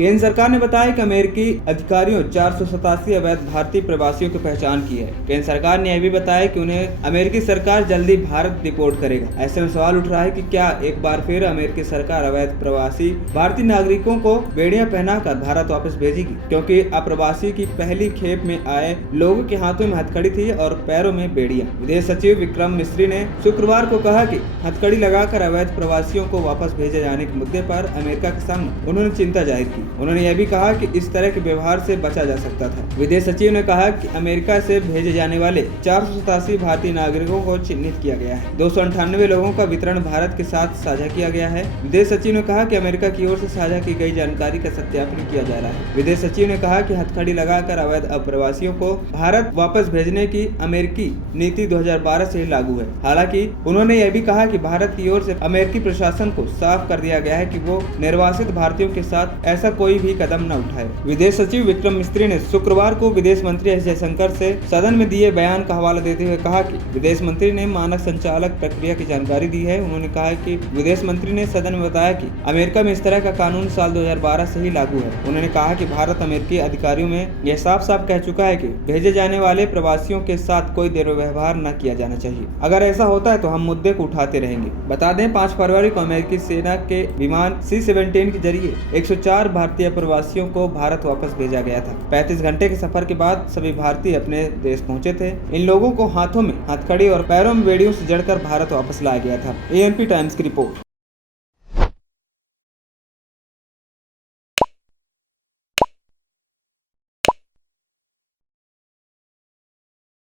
केंद्र सरकार ने बताया कि अमेरिकी अधिकारियों 487 अवैध भारतीय प्रवासियों की पहचान की है। केंद्र सरकार ने यह भी बताया कि उन्हें अमेरिकी सरकार जल्दी भारत डिपोर्ट करेगा। ऐसे में सवाल उठ रहा है कि क्या एक बार फिर अमेरिकी सरकार अवैध प्रवासी भारतीय नागरिकों को बेड़ियां पहनाकर भारत वापस भेजेगी, क्योंकि अप्रवासी की पहली खेप में आए लोगों के हाथों में हथकड़ी थी और पैरों में बेड़ियां। विदेश सचिव विक्रम मिस्री ने शुक्रवार को कहा कि हथकड़ी लगाकर अवैध प्रवासियों को वापस भेजे जाने के मुद्दे पर अमेरिका के सामने उन्होंने चिंता जाहिर की। उन्होंने यह भी कहा कि इस तरह के व्यवहार से बचा जा सकता था। विदेश सचिव ने कहा कि अमेरिका से भेजे जाने वाले 487 भारतीय नागरिकों को चिन्हित किया गया है। 298 लोगों का वितरण भारत के साथ साझा किया गया है। विदेश सचिव ने कहा कि अमेरिका की ओर से साझा की गई जानकारी का सत्यापन किया जा रहा है। विदेश सचिव ने कहा कि हथकड़ी लगाकर अवैध अप्रवासियों को भारत वापस भेजने की अमेरिकी नीति 2012 से लागू है। हालांकि उन्होंने यह भी कहा कि भारत की ओर से अमेरिकी प्रशासन को साफ कर दिया गया है कि वो निर्वासित भारतीयों के साथ ऐसा कोई भी कदम न उठाए। विदेश सचिव विक्रम मिस्री ने शुक्रवार को विदेश मंत्री एस जयशंकर से सदन में दिए बयान का हवाला देते हुए कहा कि विदेश मंत्री ने मानक संचालक प्रक्रिया की जानकारी दी है। उन्होंने कहा कि विदेश मंत्री ने सदन में बताया कि अमेरिका में इस तरह का कानून साल 2012 से ही लागू है। उन्होंने कहा कि भारत अमेरिकी अधिकारियों में यह साफ साफ कह चुका है कि भेजे जाने वाले प्रवासियों के साथ कोई दुर्व्यवहार न किया जाना चाहिए। अगर ऐसा होता है तो हम मुद्दे को उठाते रहेंगे। बता दें 5 फरवरी को अमेरिकी सेना के विमान C-17 के जरिए 104 भारतीय प्रवासियों को भारत वापस भेजा गया था। 35 घंटे के सफर के बाद सभी भारतीय अपने देश पहुंचे थे। इन लोगों को हाथों में हथकड़ी और पैरों में बेड़ियों से जड़कर भारत वापस लाया गया था। ANP टाइम्स की रिपोर्ट।